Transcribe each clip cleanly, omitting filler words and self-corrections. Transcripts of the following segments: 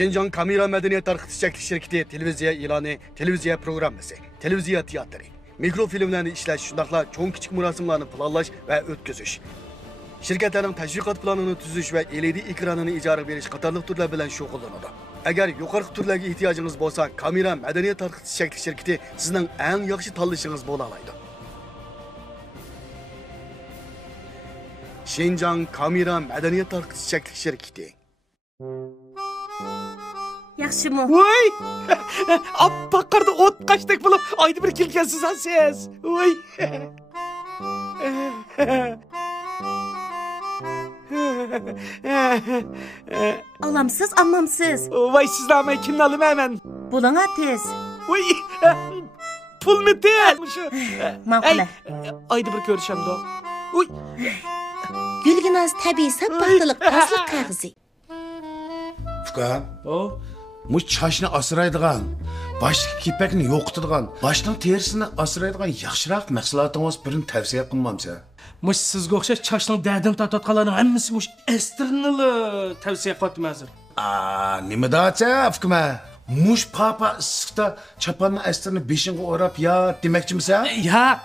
Şinjan Kamera Medeniyet Tarqıtış Şirketi televiziya ilani, televiziya programmasi, televiziya teatri, mikrofilmlarni ishlash, shundaqla cho'ng kichik murosimlarni planlash va o'tkazish. Şirketlerin təşviqat planını tüzüş və LED ekranını icara veriş qatarlıq türlər bilan şug'ullanadi. Agar yuqorqi turlarga ehtiyojingiz bo'lsa, Kamera Madaniyat tarqitish shirkati sizning eng yaxshi tanlashingiz bo'la oladi. Şinjan Kamera Madaniyat tarqitish shirkati. Yaxshimi? Voy! Appaqarda o't qaşdek bo'lib, oyda bir kelgansiz siz. Voy! Alamsız, ammamsız. Voy, sizlar men kimni olaman hemen? Bulana tez. Voy! Pul mu tez? Ma'qul. Oyda bir ko'rishamdi. Voy! Gülginaz tabiiy sappaxtiliq asli qog'ozi. Fuqan. Muş çaşını asıraydıgan, başlık kipekini yoqtırgan, başının terisini asıraydıgan yaxşıroq mahsulotlarimiz birini tavsiye qilmamsa. Muş sizga o'xshash chashning dardini tortayotganlarning hammasi mush estrinili tavsiya qildim hozir. Nima dacha, Fuqma? Mush papa issiqda chapanni estrini beshinga o'rab ya demoqchimisan? Yo'q.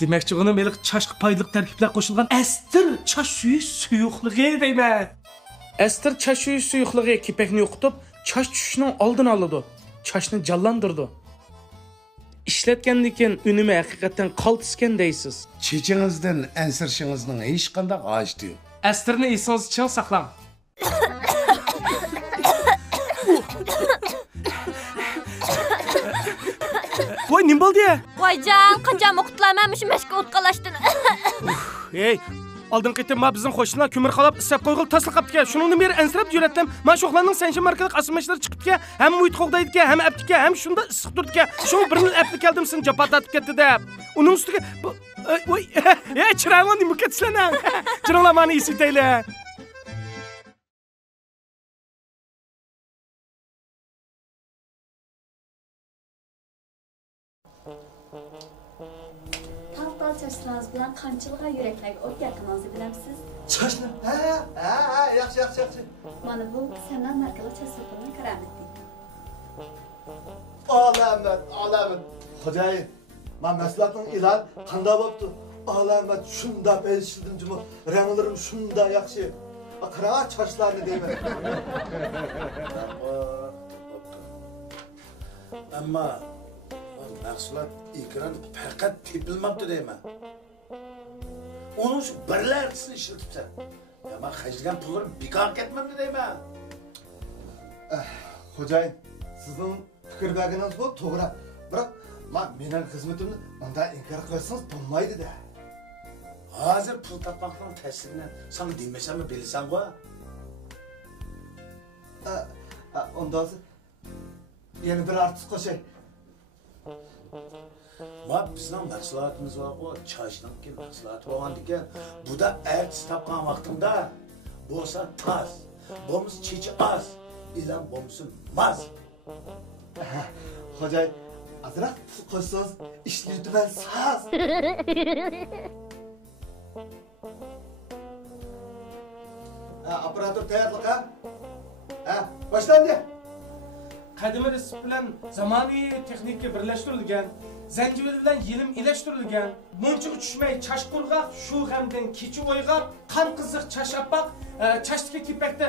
Demoqchi uni meliq chashqa foydali tarkiblar qo'shilgan estir chash suyi suyuqligi deyman. Estir chash suyi suyuqligi kipekni yo'qitib, chash tushishning oldini oladi. Chashni jonlantirdi. İşletkendan keyin unumi haqiqatan qaltiskan deysiz. Chechingizdan ansirishingizning hech qanday hojati yo'q. Estirni esingiz uchun saqlang. Voy, nim bo'ldi ya? Voyjon, qancha o'qitlaman shu mashqa o'tqalashdin. Hey, oldin qaytma bizning qo'shnilar ko'mir qalab isab qo'yg'il tasliq qilibdi. Shuningni meri ansirab jo'ratdim. Men sho'xlarning sanshi markalik asmashlar chiqibdi. Ham muhit qo'g'daydi, ham aptiki, ham shunda issiq turdi. Shu birini apli keldim sen jabot atib ketdi deb. Uning ustiga voy, ey chiranglar nima ketishlar? Chiranglar meni esitaylar. Tal çaşlarınız bilen qanchalığa yüreklerge ot yakınızı bilemsiz? Chashni? Ha, yaxshi. Mana bu senden markalı çaş so'qining karamati. Alamet. Xo'jayin, men mahsulotning e'lon qanday bo'pti? Alamet shunda belshildim jimi, ranglarim shunda yaxshi. Qara chashlarni deyman. Ammo mahsulot ekran faqat tepilmabdi deyman. Onun şu birlarsini ishlatibsan. Ya men xajlagan pullarim bekor ketmadi deyman. Xo'jayin, sizning fikr berganingiz bu to'g'ri. Biroq mening xizmatimni bunday inkor qilsangiz bo'lmaydi-da. Hozir pul topmoqning ta'sirini sen demasam bilasan-ku. Unda yana bir artist qo'shay. Bizning mahsulotimiz var, çarşıdaki mahsulot olan diken, bu da ertesi tapkan vaktinde, bo'lsa taz, bomuz çiçi az, ilan bomuzu maz. Xo'jayin, azroq pul qo'ysangiz, ishlaydiman saz. Operator tayyorlik ha? Boshlandi. Qadimiy resept bilan zamonaviy texnika birlashtirilgan, zanjibil bilan yelim ilashtirilgan, munchiq tushmay chash qurg'oq, shu g'amdan kechi o'yg'oq, qan qiziq chashapaq, chashdagi kipakda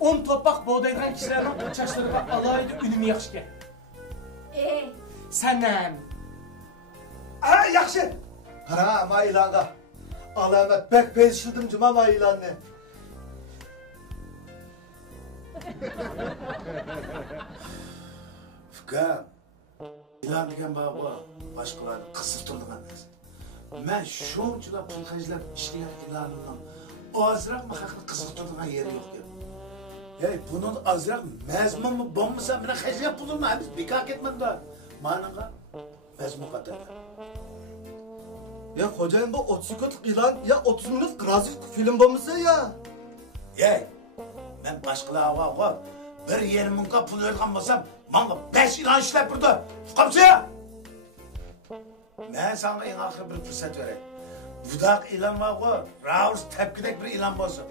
10 to'paq bog'daydigan kishilarning chashlariga alohida unumi yaxshi. Sanam. Yaxshi. Qara, men e'longa. Alamat bek belshildim juma men e'lonni. Fuqan, ilan degan baba boshqalarni qizib turgan emas. Men shunchalar pul xajlab ishlagan ilanimning ozroq haqni qizib turgan yeri yo'q ekan. Hey, bunun ozroq mazmunmi bo'lmasa, meni xajlab pulimni biz bekor ketmadi. Manaqa mazmun qatar. Ya xo'jayin, bu 30 sekundlik ilan ya 30 minut grafik film bo'lmasa ya. Hey, men boshqalarga bir yerim mingga pul bergan bo'lsam, menga 5 ilan ishlab turdi. Qamsa? Men sana eng oxir bir fursat beray. Budaq ilan var, Raus tepkidek bir ilan bo'lsa.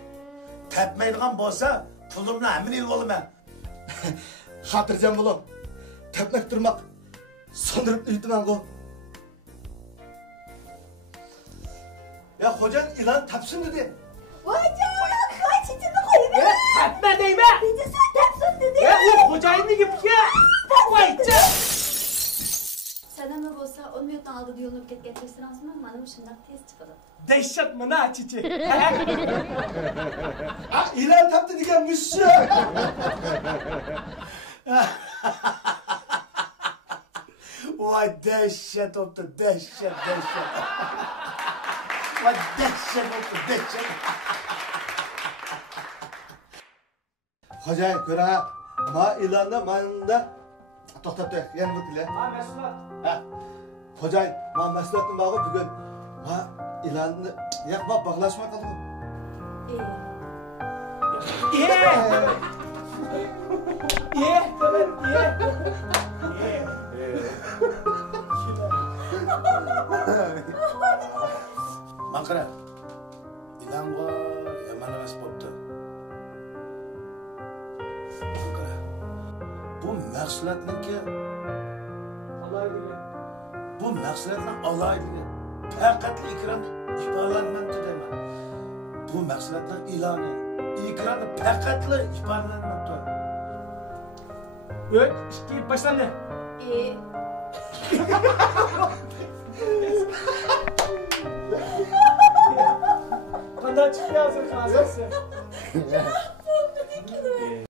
Tepmaydigan bo'lsa, pulimni hamini ilib olaman. Hatırcam bulam. Tepmek durmak. Sondırıp uyutman go. Ya hocan ilan tapsın dedi. Vay canına kaçıcını koyuver. Tepme deyme. Bir de sen tepsin dedi. O hocayını gibi ya. Vay can. Sen nima bo'lsa 10 minutdan oldin yo'lni ketkazsangizmi, mana shunday tez chiqadi. Dehşet mi ne çiçek? İlan taptı diken müssü. Vay dehşet oldu, dehşet. Vay dehşet oldu, dehşet. Hocam göre ha. Ma ilanda manında. Toktap da yani bu dile. Ha Mesut. Ha. Hocam ma mesleğin bağı bugün. Ma ilanını yakma bağlaşma kaldı. Ye. Ye tamam ye. Makara. İlan go yaman emas bo'pti. Makara. Bu mahsulotniki bu mahsulotning aloyligi faqat ekranda ifodalanmayapti deyman. Bu mahsulotning iloni ekranda faqatla ifodalanmayapti. Yok işte başlandı. Kandan çıkıyor hazır.